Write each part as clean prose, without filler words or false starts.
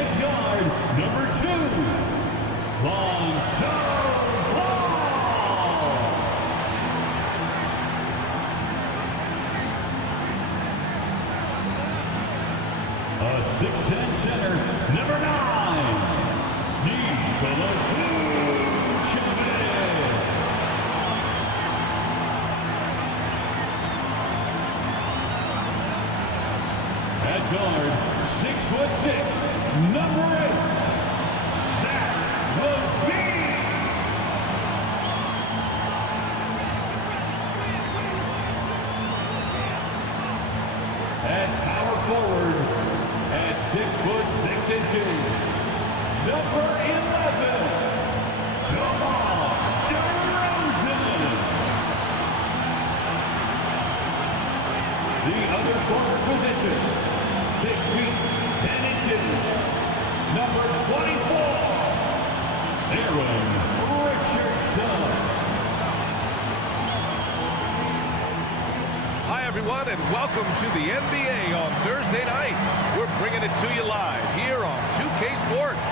against guard number 2, Lonzo Ball. A 6'10" center, number 9, Nikola Vucevic. At guard, 6'6", number 8, Zach LaVine. At power forward, at 6'6", number 11, DeMar DeRozan. The other forward position, 6 feet 10 inches, number 24, Aaron Richardson. Hi everyone, and welcome to the NBA on Thursday night. We're bringing it to you live here on 2K Sports.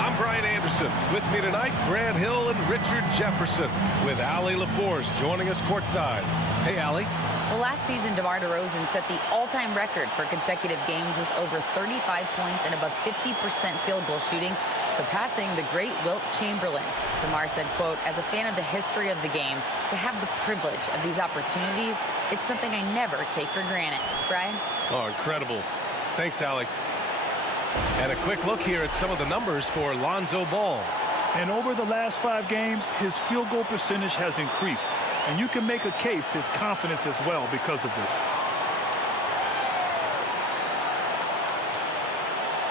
I'm Brian Anderson. With me tonight, Grant Hill and Richard Jefferson, with Allie LaForce joining us courtside. Hey, Allie. Well, last season, DeMar DeRozan set the all-time record for consecutive games with over 35 points and above 50% field goal shooting, surpassing the great Wilt Chamberlain. DeMar said, quote, "As a fan of the history of the game, to have the privilege of these opportunities, it's something I never take for granted." Brian? Oh, incredible. Thanks, Allie. And a quick look here at some of the numbers for Lonzo Ball. And over the last 5 games, his field goal percentage has increased. And you can make a case his confidence as well because of this.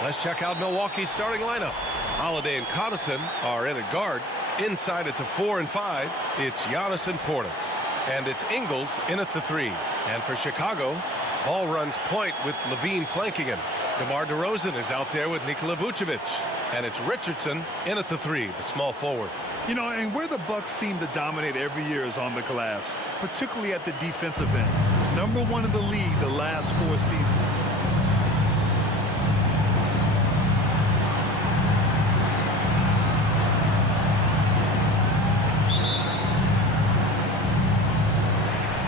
Let's check out Milwaukee's starting lineup. Holiday and Connaughton are in at guard. Inside at the 4 and 5, it's Giannis and Portis. And it's Ingles in at the 3. And for Chicago, Ball runs point with LaVine flanking him. DeMar DeRozan is out there with Nikola Vucevic. And it's Richardson in at the 3, the small forward. You know, and where the Bucks seem to dominate every year is on the glass, particularly at the defensive end. Number 1 in the league the last 4 seasons.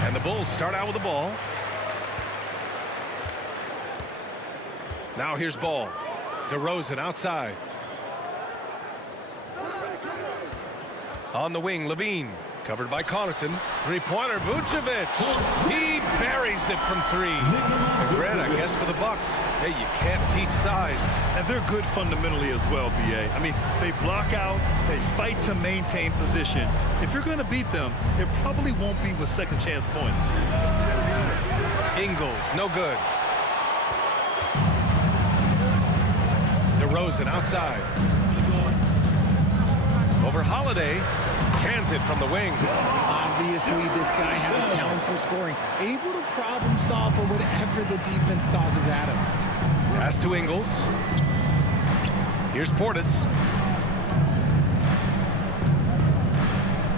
And the Bulls start out with the ball. Now here's Ball. DeRozan outside. On the wing, LaVine, covered by Connaughton. Three-pointer, Vucevic. He buries it from 3. And Grant, I guess for the Bucks, hey, you can't teach size. And they're good fundamentally as well, B.A. I mean, they block out, they fight to maintain position. If you're going to beat them, it probably won't be with second-chance points. Ingles, no good. DeRozan outside. Over Holiday, cans it from the wing. Obviously, this guy has a talent for scoring, able to problem solve for whatever the defense tosses at him. Pass to Ingles. Here's Portis.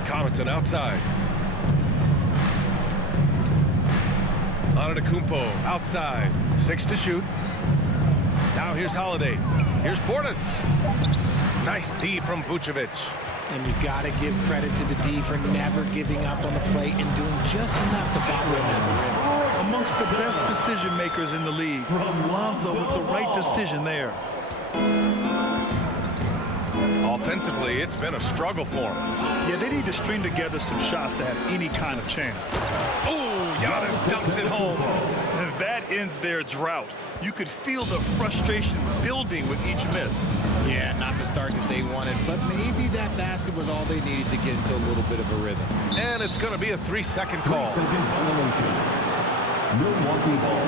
Connaughton outside. Antetokounmpo outside. 6 to shoot. Now here's Holiday. Here's Portis. Nice D from Vucevic. And you got to give credit to the D for never giving up on the plate and doing just enough to bottle him at the rim. Amongst the best decision makers in the league, Lonzo with the right decision there. Offensively, it's been a struggle for him. Yeah, they need to string together some shots to have any kind of chance. Oh, Giannis dunks it home. And that ends their drought. You could feel the frustration building with each miss. Yeah, not the start that they wanted, but maybe that basket was all they needed to get into a little bit of a rhythm. And it's going to be a 3-second call. 3 seconds violation. Milwaukee ball.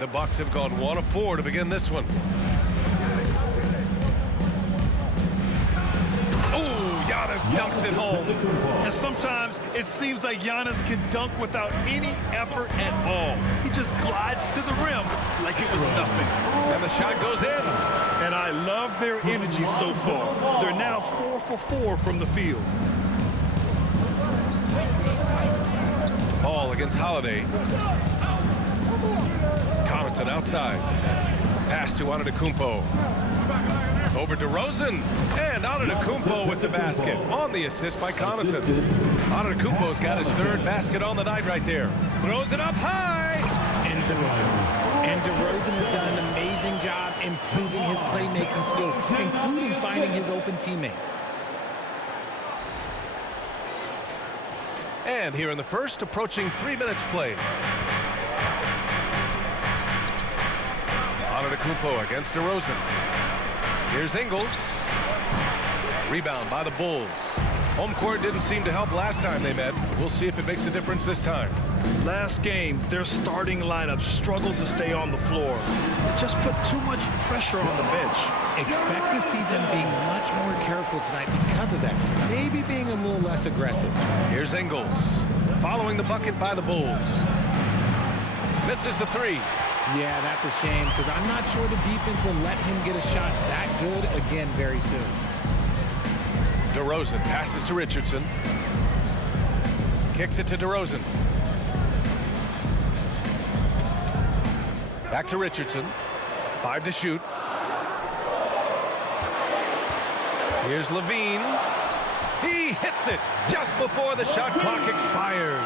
The Bucks have gone 1 of 4 to begin this one. Oh, Giannis dunks it home. And sometimes it seems like Giannis can dunk without any effort at all. He just glides to the rim like it was nothing. And the shot goes in. And I love their energy so far. They're now 4 for 4 from the field. against Holiday. Connaughton outside. Pass to Antetokounmpo. Over DeRozan. And Antetokounmpo with the basket. On the assist by Connaughton. Antetokounmpo's got his third basket on the night right there. Throws it up high. And DeRozan has done an amazing job improving his playmaking skills, including finding his open teammates. And here in the first, approaching 3 minutes played. Antetokounmpo against DeRozan. Here's Ingles. Rebound by the Bulls. Home court didn't seem to help last time they met. We'll see if it makes a difference this time. Last game, their starting lineup struggled to stay on the floor. They just put too much pressure on the bench. Expect to see them being much more careful tonight because of that. Maybe being a little less aggressive. Here's Ingles. Following the bucket by the Bulls. Misses the three. Yeah, that's a shame because I'm not sure the defense will let him get a shot that good again very soon. DeRozan passes to Richardson. Kicks it to DeRozan. Back to Richardson. 5 to shoot. Here's Levine. He hits it just before the shot clock expires.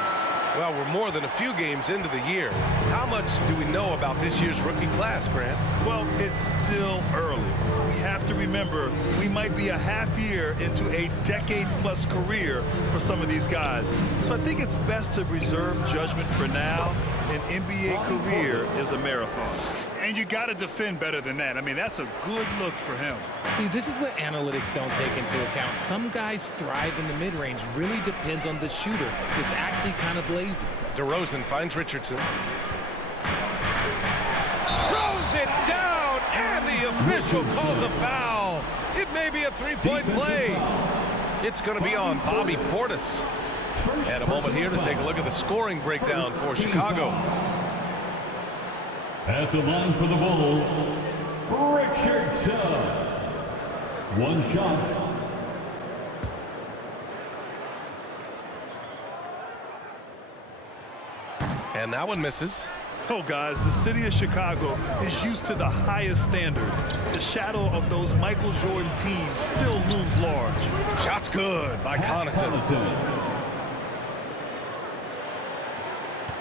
Well, we're more than a few games into the year. How much do we know about this year's rookie class, Grant? Well, it's still early. We have to remember we might be a half year into a decade-plus career for some of these guys. So I think it's best to reserve judgment for now. An NBA career is a marathon. And you got to defend better than that. I mean, that's a good look for him. See, this is what analytics don't take into account. Some guys thrive in the mid-range. Really depends on the shooter. It's actually kind of lazy. DeRozan finds Richardson. Throws it down, and the official calls a foul. It may be a three-point play. It's going to be on Bobby Portis. And a moment here to take a look at the scoring breakdown for Chicago. At the line for the Bulls, Richardson. One shot. And that one misses. Oh, guys, the city of Chicago is used to the highest standard. The shadow of those Michael Jordan teams still looms large. Shot's good by Connaughton.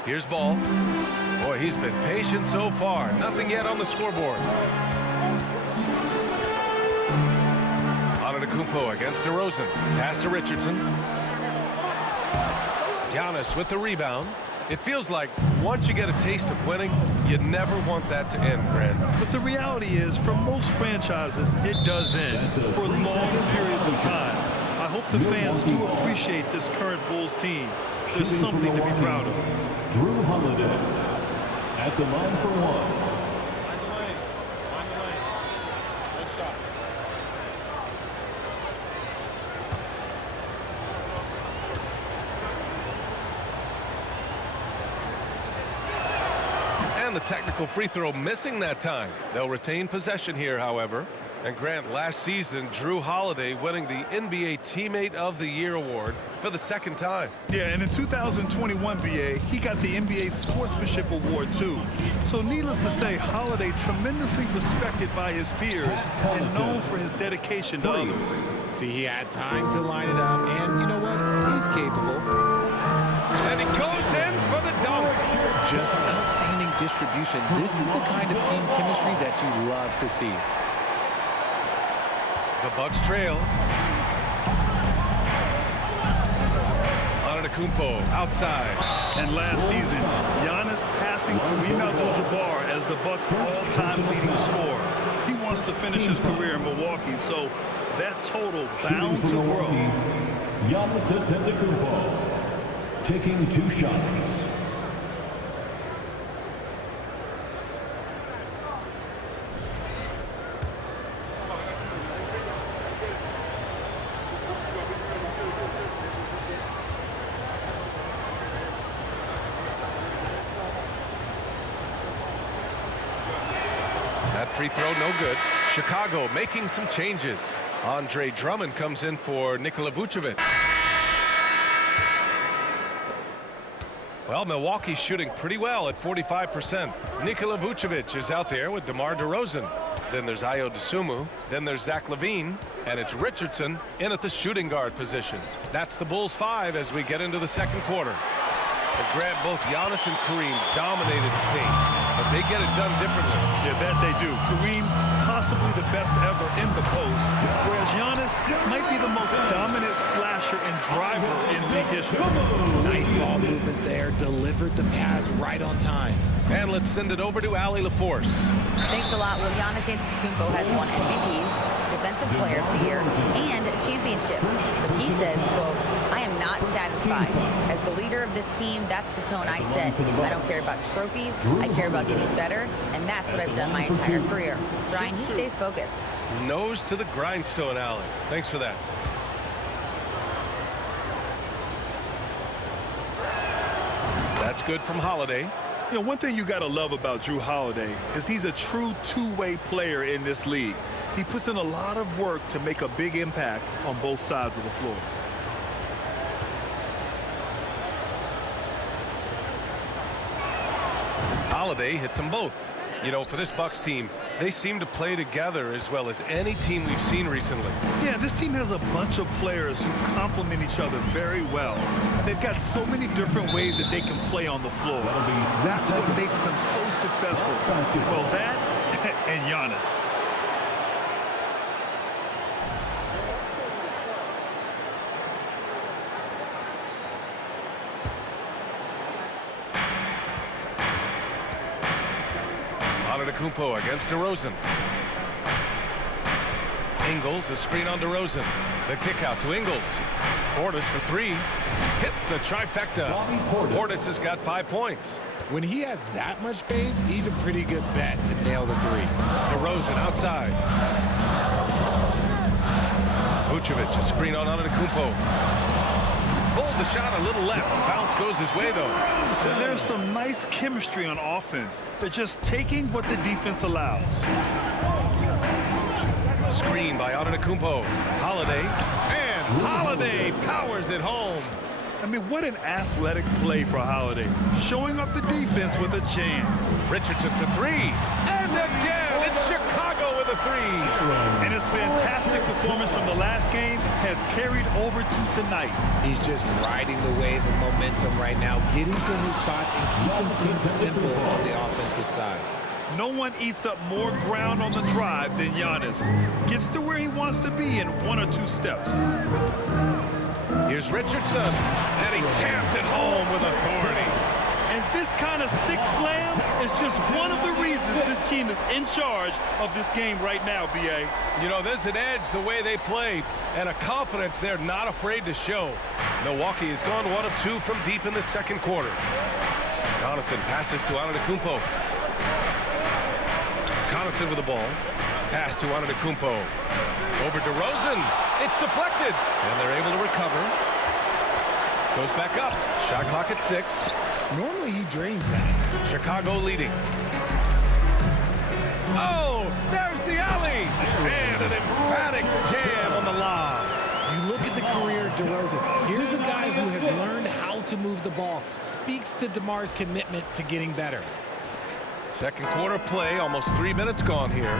Here's Ball. Boy, he's been patient so far. Nothing yet on the scoreboard. Antetokounmpo against DeRozan. Pass to Richardson. Giannis with the rebound. It feels like once you get a taste of winning, you never want that to end, Grant. But the reality is, for most franchises, it does end for long periods of time. I hope the fans do appreciate this current Bulls team. There's something to be proud of. Drew Holiday at the line for one. On the lane. Good shot. And the technical free throw missing that time. They'll retain possession here, however. And Grant, last season, Drew Holiday winning the NBA Teammate of the Year award for the second time. Yeah, and in 2021, BA, he got the NBA Sportsmanship Award, too. So needless to say, Holiday tremendously respected by his peers and known for his dedication to others. See, he had time to line it up, and you know what? He's capable. And he goes in for the dunk. Just outstanding distribution. This is the kind of team chemistry that you love to see. The Bucks trail. Antetokounmpo outside. And last season, Giannis passing Kareem Abdul-Jabbar as the Bucks' all-time leading scorer. He wants to finish his career in Milwaukee, so that total bound to grow. Giannis Antetokounmpo taking 2 shots. That free throw, no good. Chicago making some changes. Andre Drummond comes in for Nikola Vucevic. Well, Milwaukee's shooting pretty well at 45%. Nikola Vucevic is out there with DeMar DeRozan. Then there's Ayo Dosunmu. Then there's Zach LaVine. And it's Richardson in at the shooting guard position. That's the Bulls 5 as we get into the second quarter. But Grant, both Giannis and Kareem dominated the paint, but they get it done differently. Yeah, that they do. Kareem, possibly the best ever in the post, whereas Giannis might be the most dominant slasher and driver in league history. Nice ball movement there. Delivered the pass right on time. And let's send it over to Allie LaForce. Thanks a lot. Well, Giannis Antetokounmpo has won MVPs, Defensive Player of the Year, and a championship. But he says, quote, I am not satisfied. As the leader of this team, that's the tone I set. I don't care about trophies. I care about getting better, and that's what I've done my entire career. Brian, he stays focused. Nose to the grindstone, Allie. Thanks for that. That's good from Holiday. You know, one thing you got to love about Jrue Holiday is he's a true two-way player in this league. He puts in a lot of work to make a big impact on both sides of the floor. Holiday hits them both. You know, for this Bucks team, they seem to play together as well as any team we've seen recently. Yeah, this team has a bunch of players who complement each other very well. They've got so many different ways that they can play on the floor. That's what makes them so successful. Well, that and Giannis. Antetokounmpo against DeRozan. Ingles, a screen on DeRozan. The kick out to Ingles. Portis for three. Hits the trifecta. Portis has got 5 points. When he has that much space, he's a pretty good bet to nail the three. DeRozan outside. Vucevic, a screen on Antetokounmpo. Pulled the shot a little left. Bounce goes his way, though. There's some nice chemistry on offense. They're just taking what the defense allows. Screen by Antetokounmpo. Holiday. And Holiday powers it home. I mean, what an athletic play for Holiday. Showing up the defense with a jam. Richardson for three. And again, it's Chicago with a three. And his fantastic performance from the last game has carried over to tonight. He's just riding the wave of momentum right now, getting to his spots and keeping things simple on the offensive side. No one eats up more ground on the drive than Giannis. Gets to where he wants to be in 1 or 2 steps. Here's Richardson, and he jams it home with authority. And this kind of six slam is just one of the reasons this team is in charge of this game right now, B.A. You know, there's an edge the way they played, and a confidence they're not afraid to show. Milwaukee has gone 1 of 2 from deep in the second quarter. Connaughton passes to Antetokounmpo. Connaughton with the ball. Pass to Antetokounmpo. Over DeRozan. It's deflected. And they're able to recover. Goes back up. Shot clock at 6. Normally he drains that. Chicago leading. Oh, there's the alley. And an emphatic jam on the lob. You look at the career of DeRozan. Here's a guy who has learned how to move the ball. Speaks to DeMar's commitment to getting better. Second quarter play, almost 3 minutes gone here.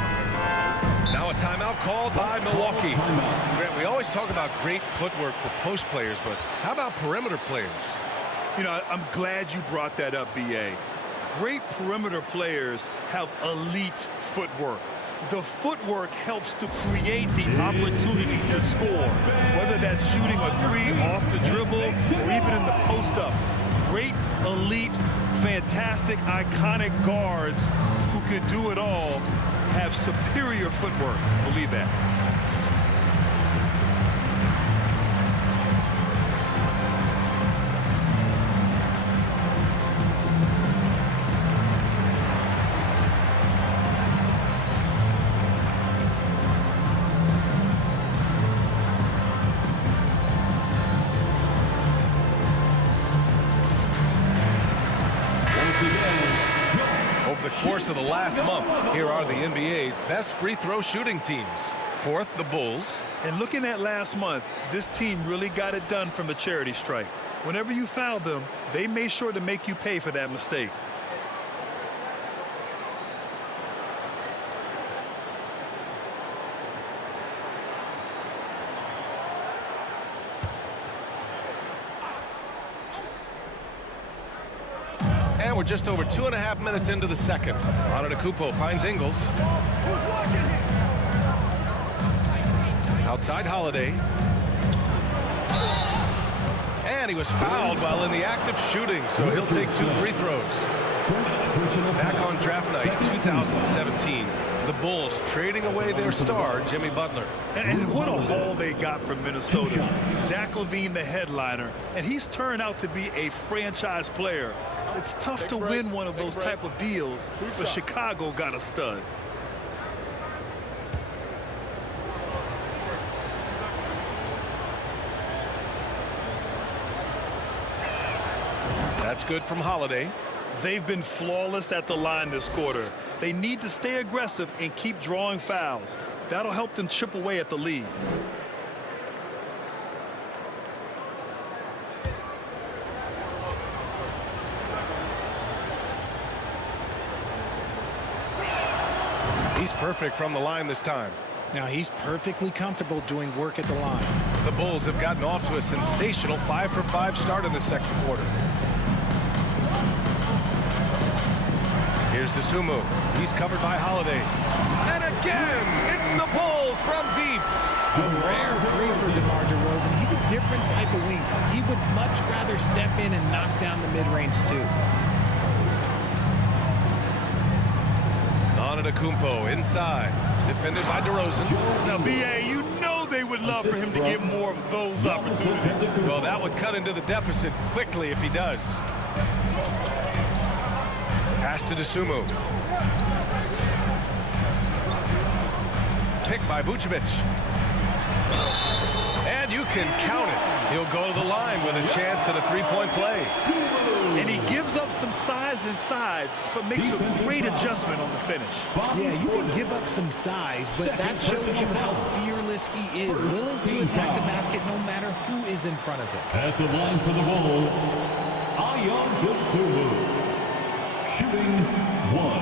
Now a timeout called by Milwaukee. Grant, we always talk about great footwork for post players, but how about perimeter players? You know, I'm glad you brought that up, B.A. Great perimeter players have elite footwork. The footwork helps to create the opportunity to score, whether that's shooting a three off the dribble or even in the post-up. Great, elite, fantastic, iconic guards who can do it all have superior footwork. Believe that. Over the course of the last month, here are the NBA's best free throw shooting teams. 4th, the Bulls. And looking at last month, this team really got it done from the charity stripe. Whenever you fouled them, they made sure to make you pay for that mistake. And we're just over 2.5 minutes into the second. Antetokounmpo finds Ingles. Outside Holiday. And he was fouled while in the act of shooting, so he'll take 2 free throws. Back on draft night 2017, the Bulls trading away their star, Jimmy Butler. And what a haul they got from Minnesota. Zach LaVine, the headliner, and he's turned out to be a franchise player. It's tough to win one of those type of deals, but Chicago got a stud. That's good from Holiday. They've been flawless at the line this quarter. They need to stay aggressive and keep drawing fouls. That'll help them chip away at the lead. He's perfect from the line this time. Now he's perfectly comfortable doing work at the line. The Bulls have gotten off to a sensational 5-for-5 start in the second quarter. Here's Dosunmu. He's covered by Holiday. And again, it's the Bulls from deep. A rare 3 for DeMar DeRozan. He's a different type of wing. He would much rather step in and knock down the mid-range too. Antetokounmpo inside, defended by DeRozan. Now, B.A., you know they would love for him to get more of those opportunities. Well, that would cut into the deficit quickly if he does. Pass to Dosunmu. Picked by Vucevic. And you can count it. He'll go to the line with a chance at a three-point play. And he gives up some size inside, but makes a great adjustment on the finish. Yeah, you can give up some size, but that shows you how fearless he is, willing to attack the basket no matter who is in front of him. At the line for the Bulls, Ayo Dosunmu. Shooting 1.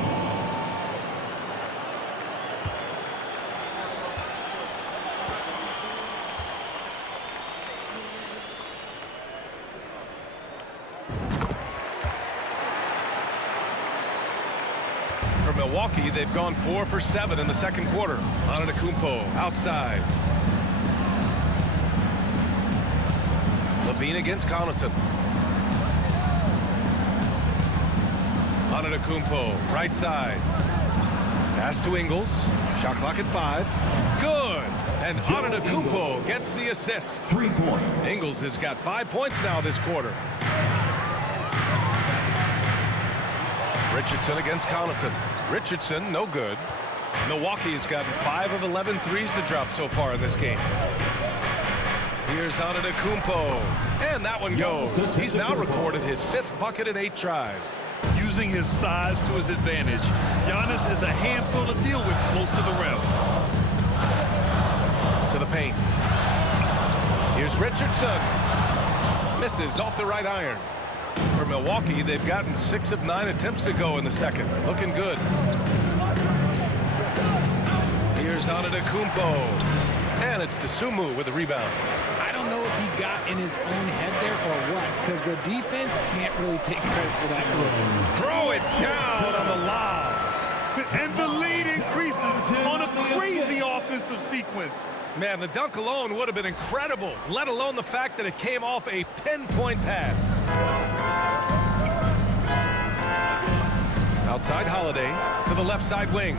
For Milwaukee, they've gone 4 for 7 in the second quarter. Antetokounmpo outside. LaVine against Connaughton. Antetokounmpo, right side. Pass to Ingles. Shot clock at 5. Good. And Antetokounmpo gets the assist. 3 points. Ingles has got 5 points now this quarter. Richardson against Connaughton. Richardson, no good. Milwaukee has gotten 5 of 11 threes to drop so far in this game. Here's Antetokounmpo. And that one goes. He's now recorded his 5th bucket in 8 tries. Using his size to his advantage, Giannis is a handful to deal with close to the rim. To the paint. Here's Richardson. Misses off the right iron. For Milwaukee, they've gotten 6 of 9 attempts to go in the second. Looking good. Here's Antetokounmpo. And it's Dosunmu with a rebound. I don't know if he got in his own head there or what, because the defense can't really take credit for that miss. Throw it down on the lob. And the lead increases on a crazy offensive sequence. Man, the dunk alone would have been incredible, let alone the fact that it came off a pinpoint pass. Outside Holiday to the left side wing.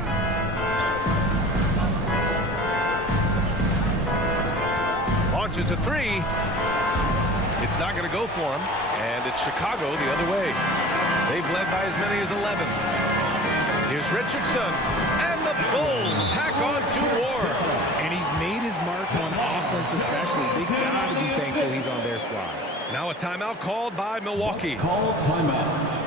Launches a 3. It's not going to go for him, and it's Chicago the other way. They've led by as many as 11. Here's Richardson, and the Bulls tack on 2 more. And he's made his mark on offense especially. They got to be thankful he's on their squad. Now a timeout called by Milwaukee. Call timeout.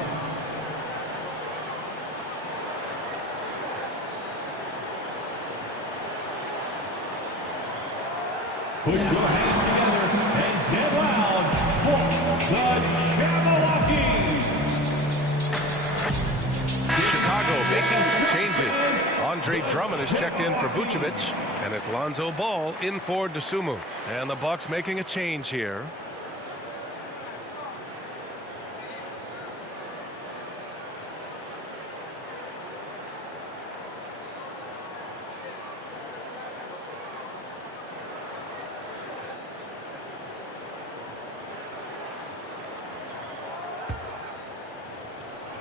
Put your hands together and get loud for the Jabberwockies. Chicago making some changes. Andre Drummond is checked in for Vucevic, and it's Lonzo Ball in for Dosunmu. And the Bucks making a change here.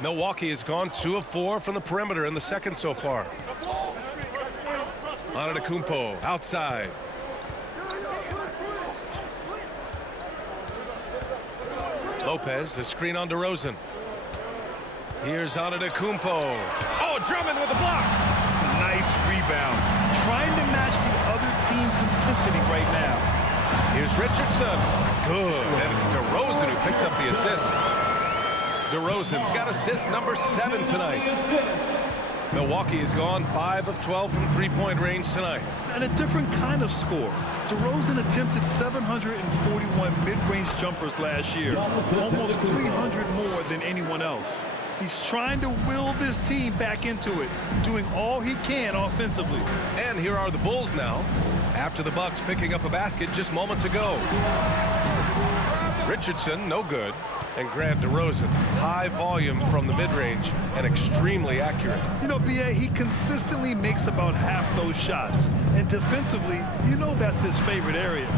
Milwaukee has gone 2 of 4 from the perimeter in the second so far. Antetokounmpo outside. Lopez, the screen on DeRozan. Here's Antetokounmpo. Oh, Drummond with a block. Nice rebound. Trying to match the other team's intensity right now. Here's Richardson. Good. And it's DeRozan who picks up the assist. DeRozan's got assist number 7 tonight. Milwaukee has gone 5 of 12 from three-point range tonight. And a different kind of score. DeRozan attempted 741 mid-range jumpers last year, almost 300 more than anyone else. He's trying to will this team back into it, doing all he can offensively. And here are the Bulls now, after the Bucks picking up a basket just moments ago. Richardson, no good. And Grant DeRozan, high volume from the mid-range and extremely accurate. You know, B.A., he consistently makes about half those shots. And defensively, you know that's his favorite area.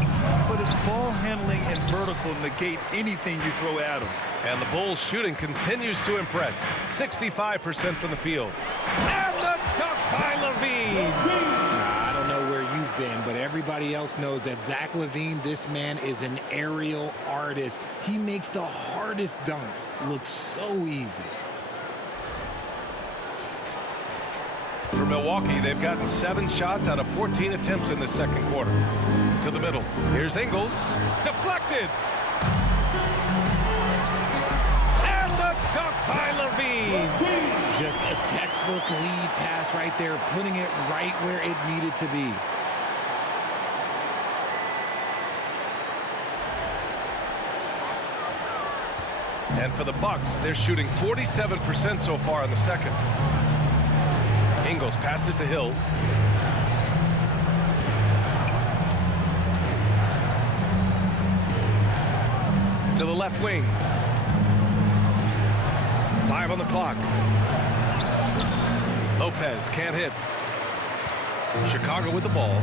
But his ball handling and vertical negate anything you throw at him. And the Bulls shooting continues to impress. 65% from the field. And the dunk by LaVine. I don't know where you've been, but everybody else knows that Zach LaVine, this man is an aerial artist. He makes the hardest dunks look so easy. For Milwaukee, they've gotten 7 shots out of 14 attempts in the second quarter. To the middle. Here's Ingles. Deflected. And the dunk by LaVine. Just a textbook lead pass right there, putting it right where it needed to be. And for the Bucks, they're shooting 47% so far in the second. Ingles passes to Hill. To the left wing. 5 on the clock. Lopez can't hit. Chicago with the ball.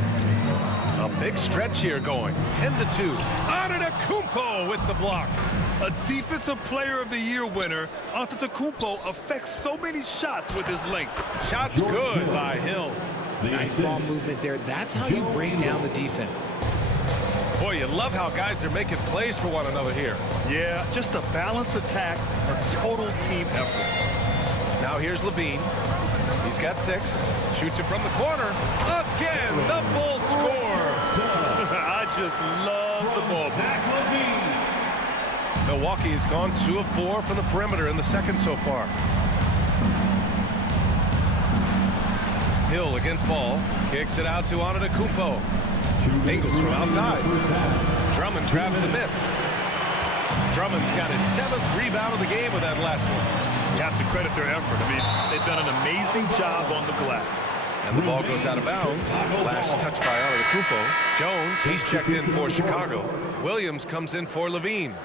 A big stretch here going. 10-2. Antetokounmpo with the block. A Defensive Player of the Year winner, Antetokounmpo affects so many shots with his length. Shots good by Hill. Nice ball movement there. That's how you break down the defense. Boy, you love how guys are making plays for one another here. Yeah, just a balanced attack, a total team effort. Now here's LaVine. He's got 6. Shoots it from the corner. Again, the Bulls score. I just love the ball. Zach LaVine. Milwaukee has gone 2 of 4 from the perimeter in the second so far. Hill against Ball. Kicks it out to Antetokounmpo. Ingles from outside. Drummond grabs the miss. Drummond's got his 7th rebound of the game with that last one. You have to credit their effort. I mean, they've done an amazing job on the glass. And the ball goes out of bounds. Last touch by Antetokounmpo. Jones, he's checked in for Chicago. Williams comes in for LaVine.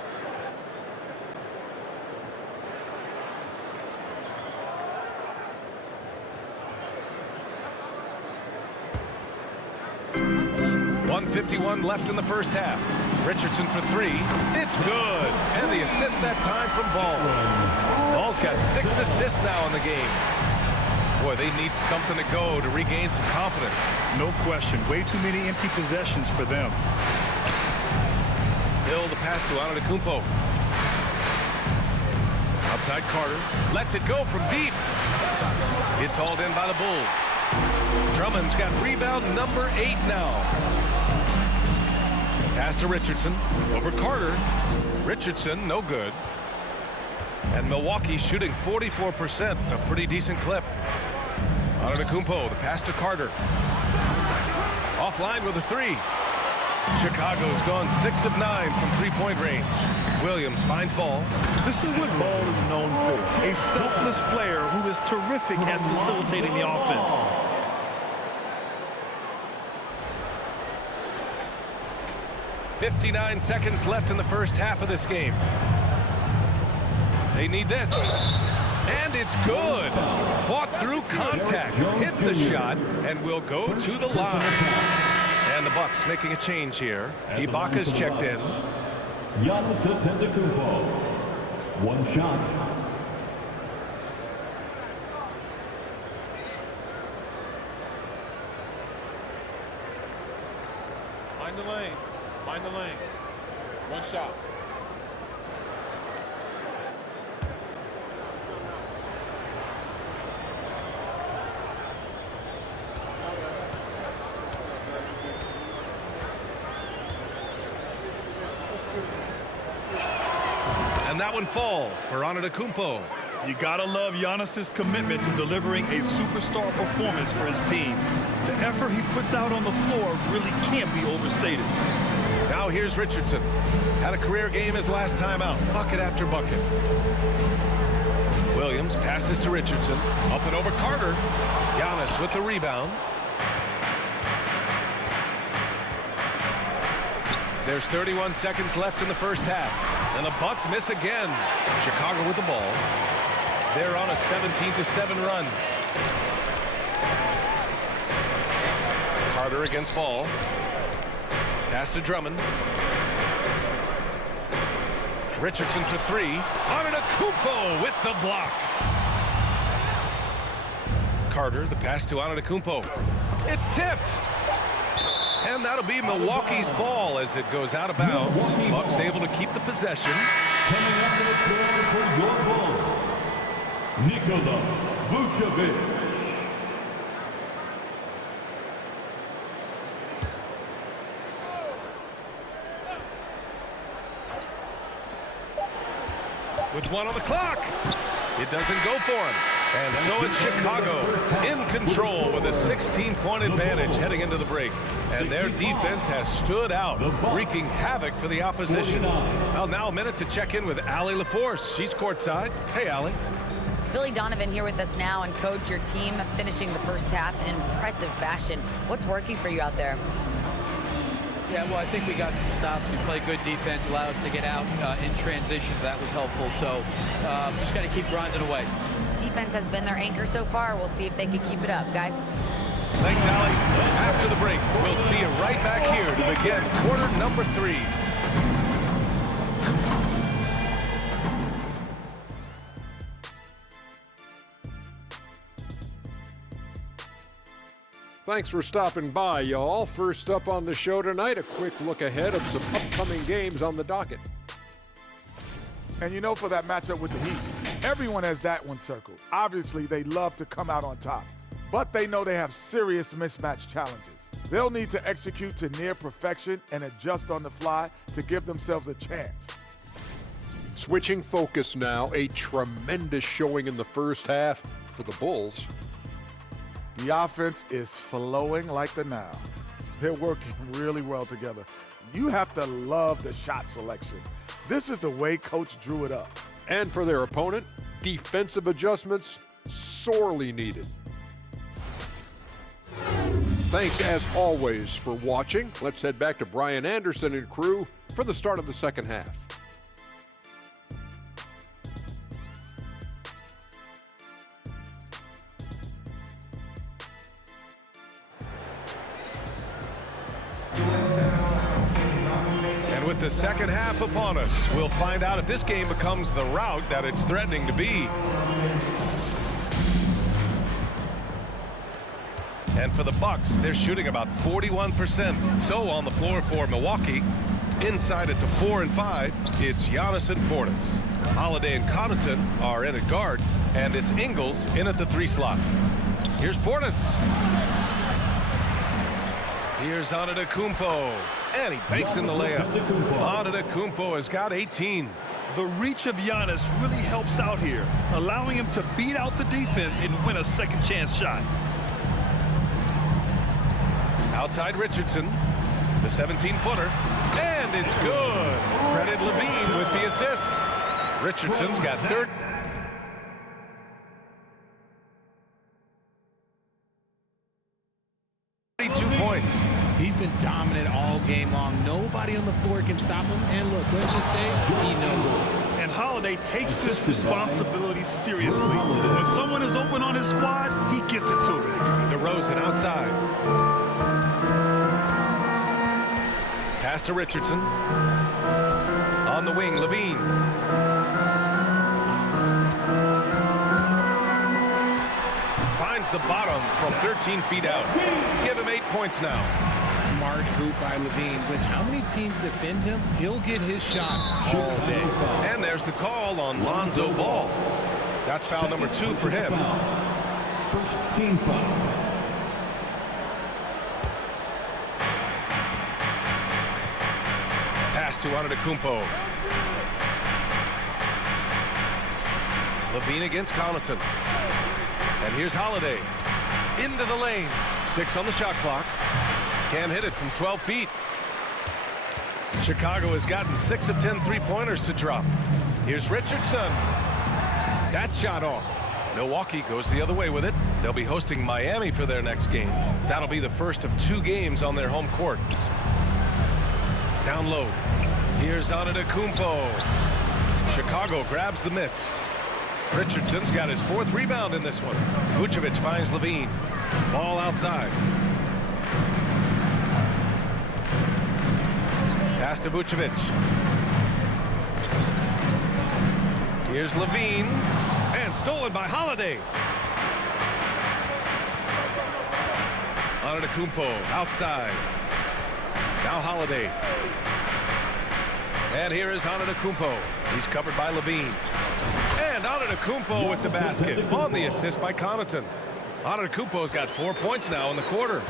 .151 left in the first half. Richardson for 3. It's good. And the assist that time from Ball. Ball's got 6 assists now in the game. Boy, they need something to go to regain some confidence. No question. Way too many empty possessions for them. Hill the pass to Antetokounmpo. Outside Carter. Lets it go from deep. It's hauled in by the Bulls. Drummond's got rebound number 8 now. Pass to Richardson. Over Carter. Richardson, no good. And Milwaukee shooting 44%, a pretty decent clip. Antetokounmpo, the pass to Carter. Offline with a 3. Chicago's gone 6 of 9 from three-point range. Williams finds ball. This is what Ball is known for, a selfless player who is terrific at facilitating the offense. "59 seconds left in the first half of this game. They need this. And it's good. Fought through contact, hit the shot, and will go to the line. And the Bucks making a change here. Ibaka's checked in. Giannis Antetokounmpo. One shot. Mind the lanes. Mind the lanes. One shot. And that one falls for Antetokounmpo. You gotta love Giannis's commitment to delivering a superstar performance for his team. The effort he puts out on the floor really can't be overstated. Now here's Richardson. Had a career game his last time out. Bucket after bucket. Williams passes to Richardson. Up and over Carter. Giannis with the rebound. There's 31 seconds left in the first half. And the Bucks miss again. Chicago with the ball. They're on a 17-7 run. Carter against ball. Pass to Drummond. Richardson for three. Antetokounmpo with the block. Carter, the pass to Antetokounmpo. It's tipped. And that'll be Milwaukee's ball as it goes out of bounds. Bucks able to keep the possession. Coming onto the floor for your Bulls, Nikola Vucevic. With one on the clock. It doesn't go for him. And so it's Chicago in control with a 16-point advantage heading into the break. And their defense has stood out, wreaking havoc for the opposition. Well, now a minute to check in with Allie LaForce. She's courtside. Hey, Allie. Billy Donovan here with us now, and coach, your team finishing the first half in impressive fashion. What's working for you out there? Yeah, well, I think we got some stops. We played good defense, allowed us to get out in transition. That was helpful. So just got to keep grinding away. Defense has been their anchor so far. We'll see if they can keep it up, guys. Thanks, Allie. After the break, we'll see you right back here to begin quarter number 3. Thanks for stopping by, y'all. First up on the show tonight, a quick look ahead of some upcoming games on the docket. And you know, for that matchup with the Heat, everyone has that one circled. Obviously, they love to come out on top, but they know they have serious mismatch challenges. They'll need to execute to near perfection and adjust on the fly to give themselves a chance. Switching focus now, a tremendous showing in the first half for the Bulls. The offense is flowing like the Nile. They're working really well together. You have to love the shot selection. This is the way Coach drew it up. And for their opponent, defensive adjustments sorely needed. Thanks, as always, for watching. Let's head back to Brian Anderson and crew for the start of the second half. And with the second half upon us, we'll find out if this game becomes the rout that it's threatening to be. And for the Bucks, they're shooting about 41%. So on the floor for Milwaukee, inside at the 4 and 5, it's Giannis and Portis. Holiday and Connaughton are in at guard, and it's Ingles in at the 3 slot. Here's Portis. Here's Antetokounmpo, and he banks in the layup. Antetokounmpo has got 18. The reach of Giannis really helps out here, allowing him to beat out the defense and win a second chance shot. Outside Richardson. The 17-footer. And it's good. Credit Levine with the assist. Richardson's got 32 points. He's been dominant all game long. Nobody on the floor can stop him. And look, let's just say he knows it. And Holiday takes this responsibility seriously. When someone is open on his squad, he gets it to them. DeRozan outside. Pass to Richardson. On the wing, Levine. Finds the bottom from 13 feet out. Give him 8 points now. Smart hoop by Levine. With how many teams defend him, he'll get his shot all day. And there's the call on Lonzo Ball. That's foul number 2 for him. First team foul. Pass to Antetokounmpo. Levine against Connaughton. And here's Holiday. Into the lane. 6 on the shot clock. Can't hit it from 12 feet. Chicago has gotten 6 of 10 three-pointers to drop. Here's Richardson. That shot off. Milwaukee goes the other way with it. They'll be hosting Miami for their next game. That'll be the first of 2 games on their home court. Down low. Here's Antetokounmpo. Chicago grabs the miss. Richardson's got his 4th rebound in this one. Vucevic finds Levine. Ball outside. Pass to Vucevic. Here's Levine. And stolen by Holiday. Antetokounmpo outside. Now Holiday. And here is Antetokounmpo. He's covered by Levine. And Antetokounmpo with the basket on the assist by Connaughton. Antetokounmpo's got 4 points now in the quarter.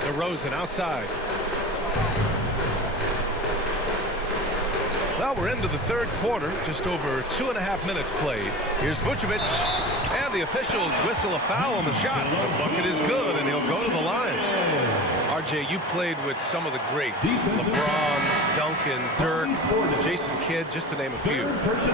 DeRozan outside. Well, we're into the 3rd quarter, just over 2.5 minutes played. Here's Vucevic, and the officials whistle a foul on the shot. The bucket is good, and he'll go to the line. RJ, you played with some of the greats. LeBron, Duncan, Dirk, Jason Kidd, just to name a few.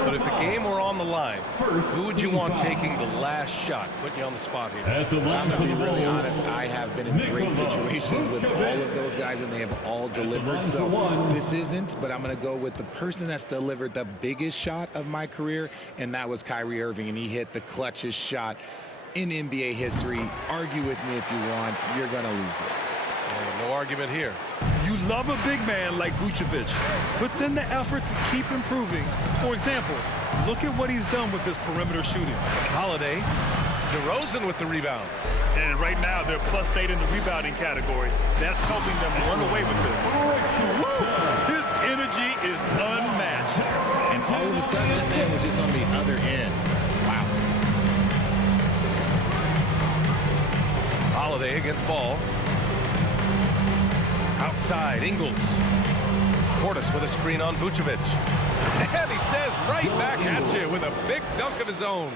But if the game were on the line, who would you want taking the last shot? Putting you on the spot here. At the line I'm for going to the be really ball. honest. I have been in great situations with all of those guys, and they have all delivered. So this isn't, but I'm going to go with the person that's delivered the biggest shot of my career, and that was Kyrie Irving, and he hit the clutchest shot in NBA history. Argue with me if you want. You're going to lose it. No argument here. You love a big man like Vucevic. Puts in the effort to keep improving. For example, look at what he's done with his perimeter shooting. Holiday. DeRozan with the rebound. And right now, they're +8 in the rebounding category. That's helping them run away with this. Woo! His energy is unmatched. And all of a sudden, that man was just on the other end. Wow. Holiday against Ball. Outside, Ingles. Portis with a screen on Vucevic. And he says right back at you with a big dunk of his own.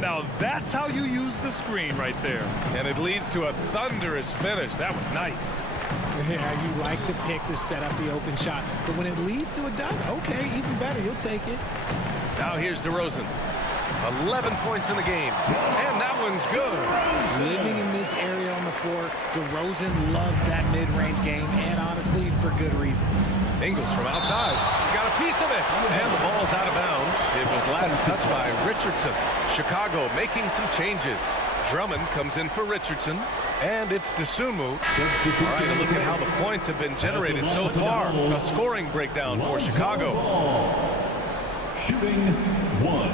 Now that's how you use the screen right there. And it leads to a thunderous finish. That was nice. Yeah, you like the pick to set up the open shot. But when it leads to a dunk, okay, even better. You'll take it. Now here's DeRozan. 11 points in the game. And that one's good. Living in this area on the floor, DeRozan loves that mid-range game, and honestly, for good reason. Ingles from outside. Got a piece of it. And the ball's out of bounds. It was last touched by Richardson. Chicago making some changes. Drummond comes in for Richardson. And it's Dosunmu. All right, a look at how the points have been generated so far. A scoring breakdown for Chicago. Shooting 1.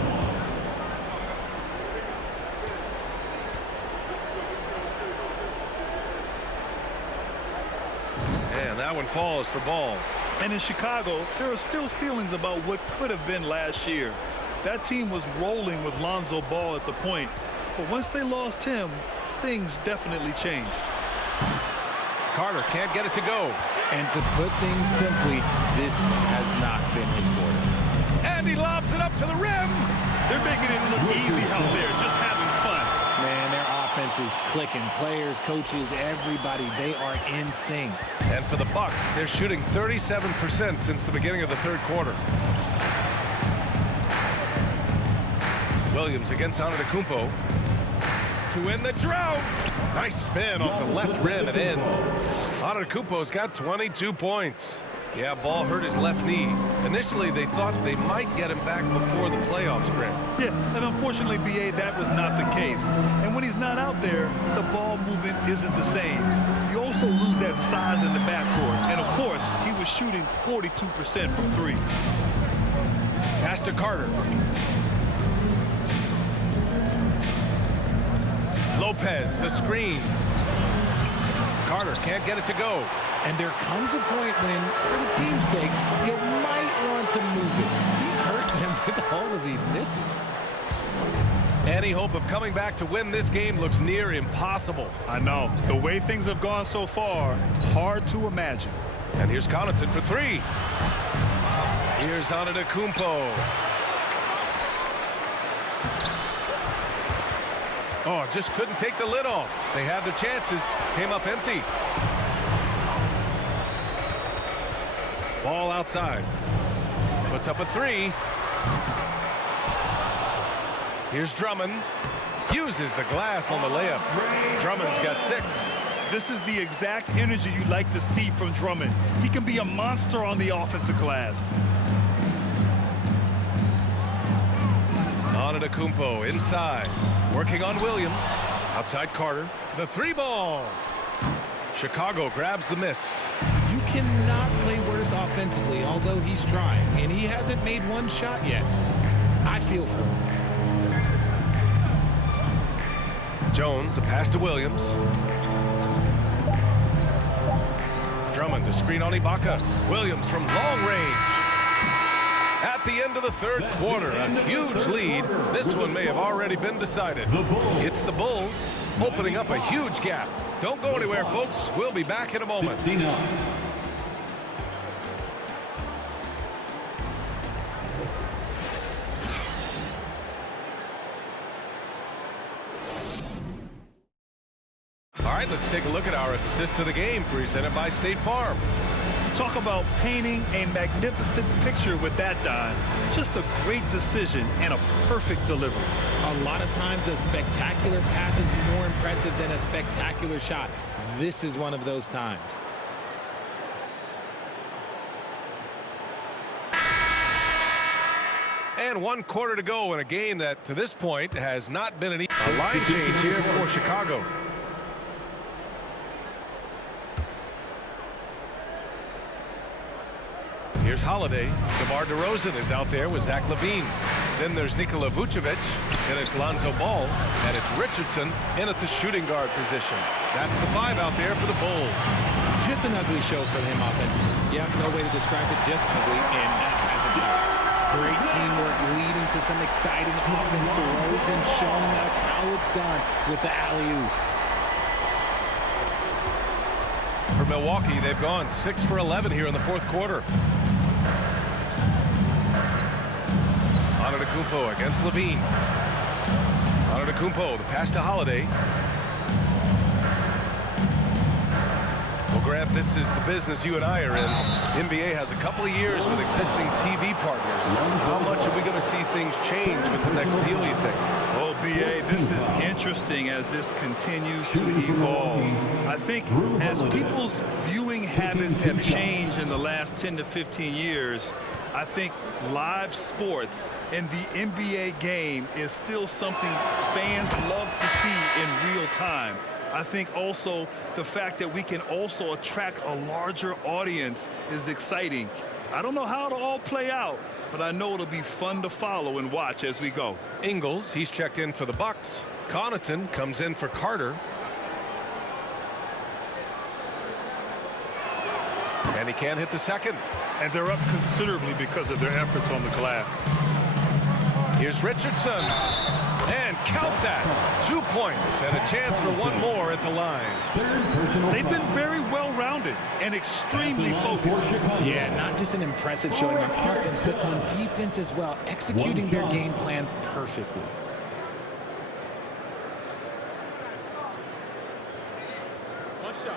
And that one falls for Ball. And in Chicago, there are still feelings about what could have been last year. That team was rolling with Lonzo Ball at the point. But once they lost him, things definitely changed. Carter can't get it to go. And to put things simply, this has not been his quarter. And he lobs it up to the rim. They're making it look easy out there, just having fun. Man, their offense offense is clicking. Players, coaches, everybody, they are in sync. And for the Bucks, they're shooting 37% since the beginning of the third quarter. Williams against Antetokounmpo to win the drought. Nice spin off the left rim and in. Antetokounmpo's got 22 points. Yeah, ball hurt his left knee. Initially, they thought they might get him back before the playoffs, Grant. Yeah, and unfortunately, B.A., that was not the case. And when he's not out there, the ball movement isn't the same. You also lose that size in the backcourt. And, of course, he was shooting 42% from three. Pass to Carter. Lopez, the screen. Carter can't get it to go. And there comes a point when, for the team's sake, you might want to move it. He's hurting them with all of these misses. Any hope of coming back to win this game looks near impossible. I know. The way things have gone so far, hard to imagine. And here's Connaughton for three. Here's Antetokounmpo. Oh, just couldn't take the lid off. They had their chances, came up empty. Ball outside. Puts up a three. Here's Drummond. Uses the glass on the layup. Drummond's got 6. This is the exact energy you'd like to see from Drummond. He can be a monster on the offensive glass. Antetokounmpo inside. Working on Williams. Outside Carter. The 3-ball. Chicago grabs the miss. You cannot play worse offensively, although he's trying. And he hasn't made one shot yet. I feel for him. Jones, the pass to Williams. Drummond to screen on Ibaka. Williams from long range. At the end of the third quarter, a huge lead. This one may have already been decided. It's the Bulls opening up a huge gap. Don't go anywhere, folks. We'll be back in a moment. 59. All right, let's take a look at our assist to the game presented by State Farm. Talk about painting a magnificent picture with that dime. Just a great decision and a perfect delivery. A lot of times a spectacular pass is more impressive than a spectacular shot. This is one of those times. And 1 quarter to go in a game that to this point has not been a line change here for Chicago. Here's Holiday. DeMar DeRozan is out there with Zach LaVine. Then there's Nikola Vucevic. Then it's Lonzo Ball. And it's Richardson in at the shooting guard position. That's the 5 out there for the Bulls. Just an ugly show from him offensively. Yep, no way to describe it, just ugly, and that has a fact. Great teamwork leading to some exciting offense. DeRozan showing us how it's done with the alley-oop. For Milwaukee, they've gone 6 for 11 here in the fourth quarter. Antetokounmpo against LaVine. Antetokounmpo, the pass to Holiday. Well, Grant, this is the business you and I are in. NBA has a couple of years with existing TV partners. How much are we going to see things change with the next deal, you think? Oh, B.A., this is interesting as this continues to evolve. I think as people's viewing habits have changed in the last 10 to 15 years, I think live sports and the NBA game is still something fans love to see in real time. I think also the fact that we can also attract a larger audience is exciting. I don't know how it'll all play out, but I know it'll be fun to follow and watch as we go. Ingles, he's checked in for the Bucks. Connaughton comes in for Carter. And he can't hit the second. And they're up considerably because of their efforts on the glass. Here's Richardson. And count that. 2 points and a chance for one more at the line. They've been very well-rounded and extremely focused. Yeah, not just an impressive showing on offense, but on defense as well, executing their game plan perfectly. One shot.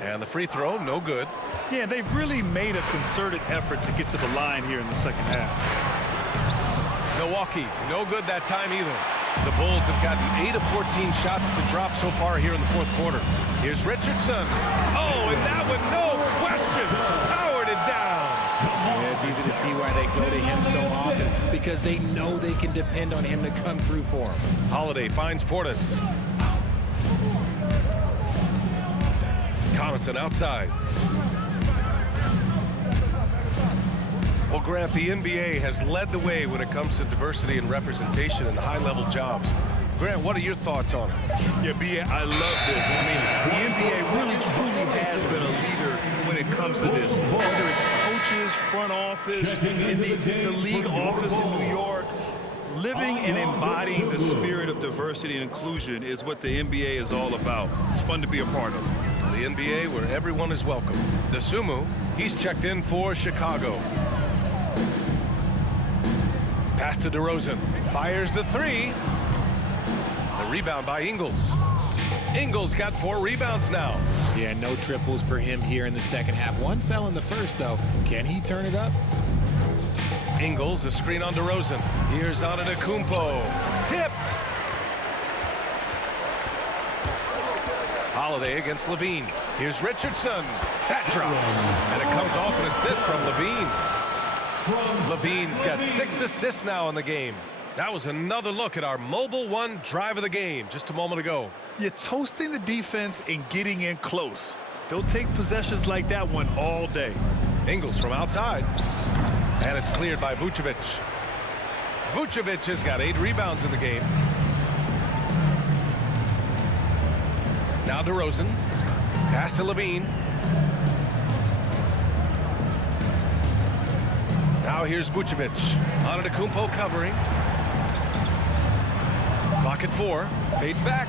And the free throw, no good. Yeah, they've really made a concerted effort to get to the line here in the second half. Milwaukee, no good that time either. The Bulls have gotten 8 of 14 shots to drop so far here in the fourth quarter. Here's Richardson. Oh, and that one, no question, powered it down. Yeah, it's easy to see why they go to him so often, because they know they can depend on him to come through for them. Holiday finds Portis. Connaughton outside. Well, Grant, the NBA has led the way when it comes to diversity and representation in the high-level jobs. Grant, what are your thoughts on it? Yeah, B.A., I love this. I mean, the NBA really, truly has been a leader when it comes to this. Whether it's coaches, front office, in the league office in New York, living and embodying the spirit of diversity and inclusion is what the NBA is all about. It's fun to be a part of. The NBA where everyone is welcome. The Sumu, he's checked in for Chicago. Pass to DeRozan. Fires the three. The rebound by Ingles. Ingles got 4 rebounds now. Yeah, no triples for him here in the second half. One fell in the first, though. Can he turn it up? Ingles, a screen on DeRozan. Here's Antetokounmpo. Tipped. Holiday against Levine. Here's Richardson. That drops. And it comes off an assist from Levine. Levine's got 6 assists now in the game. That was another look at our Mobile One drive of the game just a moment ago. You're toasting the defense and getting in close. They'll take possessions like that one all day. Ingles from outside. And it's cleared by Vucevic. Vucevic has got 8 rebounds in the game. Now DeRozan. Pass to Levine. Now here's Vucevic. Antetokounmpo covering. Clock at 4. Fades back.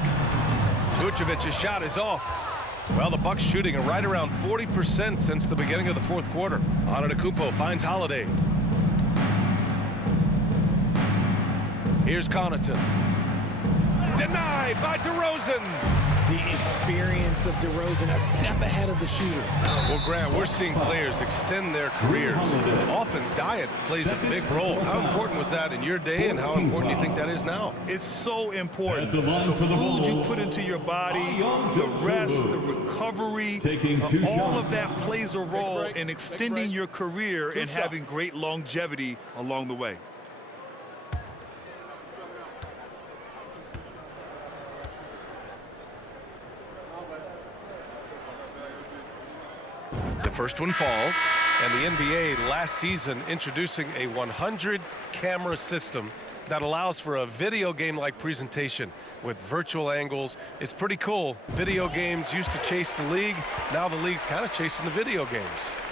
Vucevic's shot is off. Well, the Bucks shooting right around 40% since the beginning of the fourth quarter. Antetokounmpo finds Holiday. Here's Connaughton. Denied by DeRozan. The experience of DeRozan, a step ahead of the shooter. Well, Grant, we're seeing players extend their careers. Often diet plays a big role. How important was that in your day, and how important do you think that is now? It's so important. The food you put into your body, the rest, the recovery, all of that plays a role in extending your career and having great longevity along the way. The first one falls, and the NBA last season introducing a 100-camera system that allows for a video game-like presentation with virtual angles. It's pretty cool. Video games used to chase the league. Now the league's kind of chasing the video games.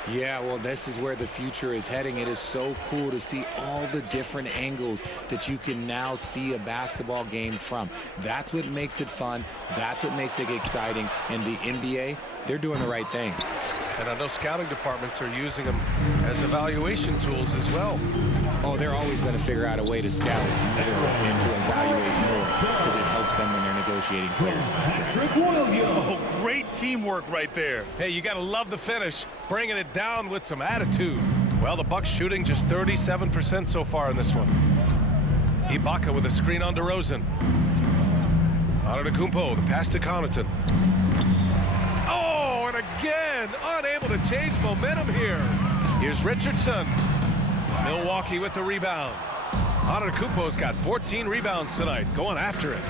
Yeah, well, this is where the future is heading. It is so cool to see all the different angles that you can now see a basketball game from. That's what makes it fun. That's what makes it exciting. And the NBA, they're doing the right thing. And I know scouting departments are using them as evaluation tools as well. Oh, they're always going to figure out a way to scout more and to evaluate more because it helps them when they're negotiating players. Oh, great teamwork right there. Hey, you got to love the finish, bringing it down with some attitude. Well, the Bucks shooting just 37% so far in this one. Ibaka with a screen on DeRozan. Antetokounmpo, the pass to Connaughton. Oh, and again, unable to change momentum here. Here's Richardson. Milwaukee with the rebound. Antetokounmpo's got 14 rebounds tonight, going after it.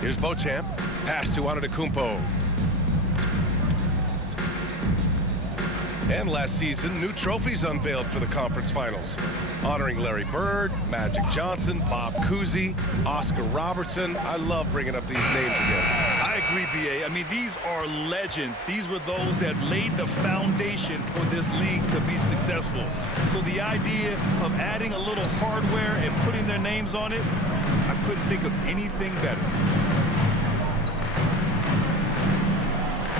Here's Beauchamp. Pass to Antetokounmpo. And last season, new trophies unveiled for the conference finals, honoring Larry Bird, Magic Johnson, Bob Cousy, Oscar Robertson. I love bringing up these names again. I agree, B.A. I mean, these are legends. These were those that laid the foundation for this league to be successful. So the idea of adding a little hardware and putting their names on it, I couldn't think of anything better.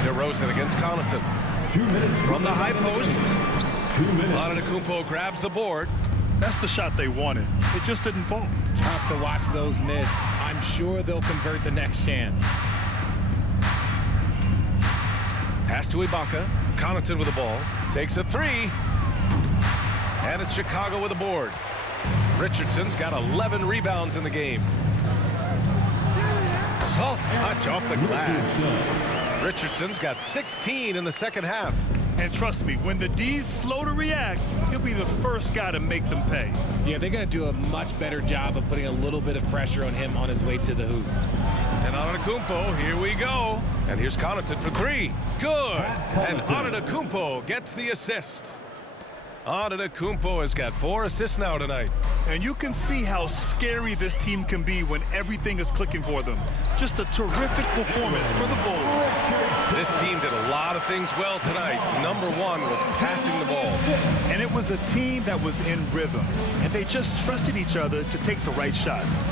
DeRozan against Connaughton. 2 minutes. From the high post, 2 minutes. Antetokounmpo grabs the board. That's the shot they wanted. It just didn't fall. Tough to watch those miss. I'm sure they'll convert the next chance. Pass to Ibaka. Connaughton with the ball. Takes a three. And it's Chicago with the board. Richardson's got 11 rebounds in the game. Soft touch off the glass. Richardson's got 16 in the second half. And trust me, when the D's slow to react, he'll be the first guy to make them pay. Yeah, they're going to do a much better job of putting a little bit of pressure on him on his way to the hoop. And Antetokounmpo, here we go. And here's Connaughton for three. Good. And Antetokounmpo gets the assist. Antetokounmpo has got 4 assists now tonight. And you can see how scary this team can be when everything is clicking for them. Just a terrific performance for the Bulls. This team did a lot of things well tonight. Number one was passing the ball. And it was a team that was in rhythm. And they just trusted each other to take the right shots.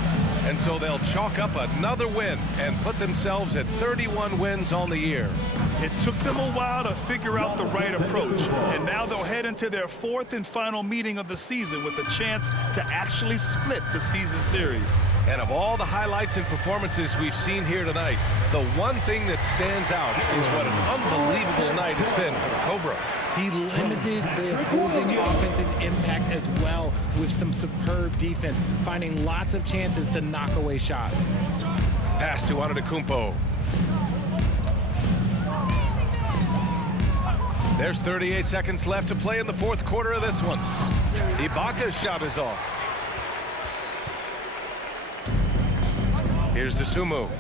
And so they'll chalk up another win and put themselves at 31 wins on the year. It took them a while to figure out the right approach, and now they'll head into their 4th and final meeting of the season with a chance to actually split the season series. And of all the highlights and performances we've seen here tonight, the one thing that stands out is what an unbelievable night it's been for the Cobra. He limited the opposing offense's impact as well with some superb defense, finding lots of chances to knock away shots. Pass to Antetokounmpo. There's 38 seconds left to play in the 4th quarter of this one. Ibaka's shot is off. Here's Dosunmu.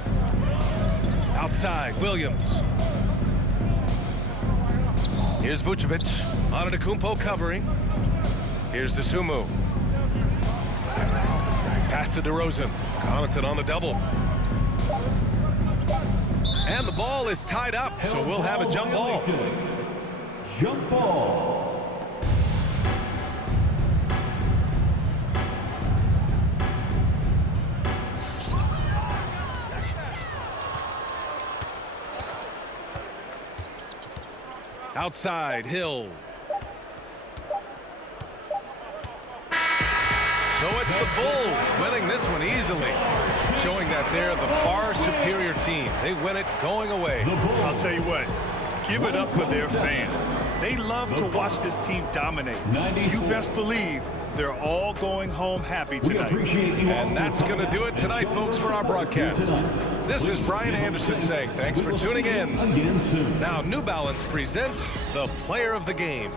Outside, Williams. Here's Vucevic. Antetokounmpo covering. Here's Dosunmu. Pass to DeRozan. Connaughton on the double. And the ball is tied up, so we'll have a jump ball. Jump ball. Outside, Hill. So it's the Bulls winning this one easily, showing that they're the far superior team. They win it going away. I'll tell you what, give it up for their fans. They love to watch this team dominate. You best believe they're all going home happy tonight. And that's going to do it tonight, folks, for our broadcast. This is Brian Anderson saying thanks for tuning in. Now, New Balance presents the Player of the Game.